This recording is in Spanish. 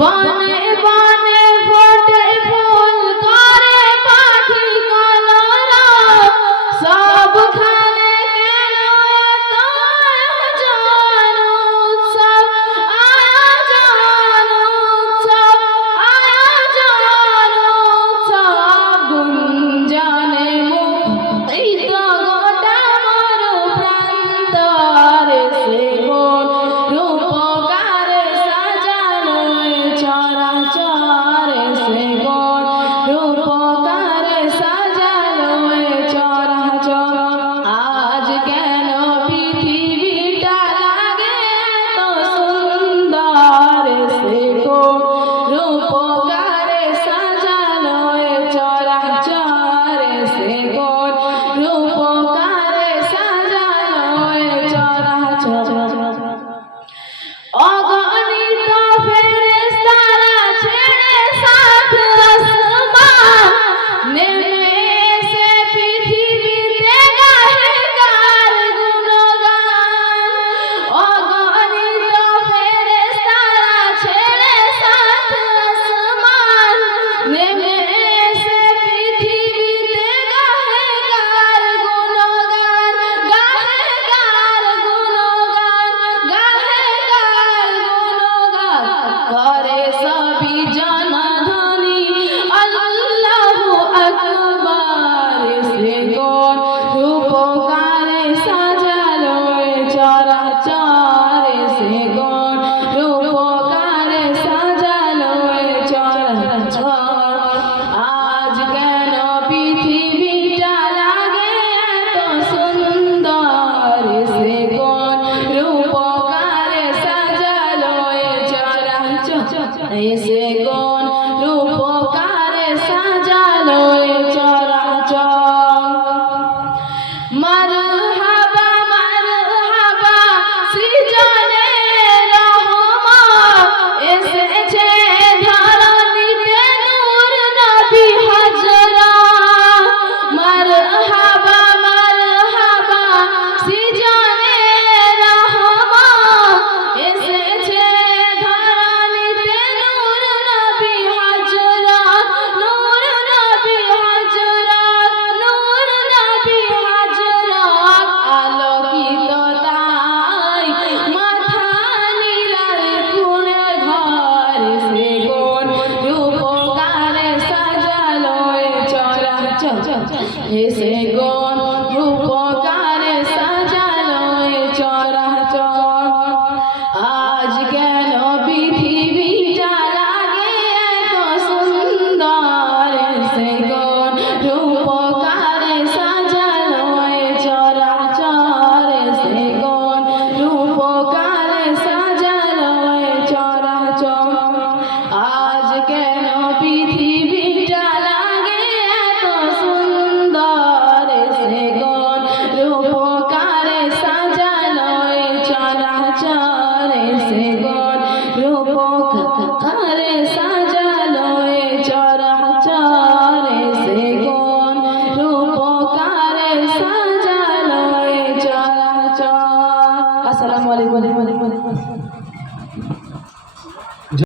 বনে বনে 哎。ese con tu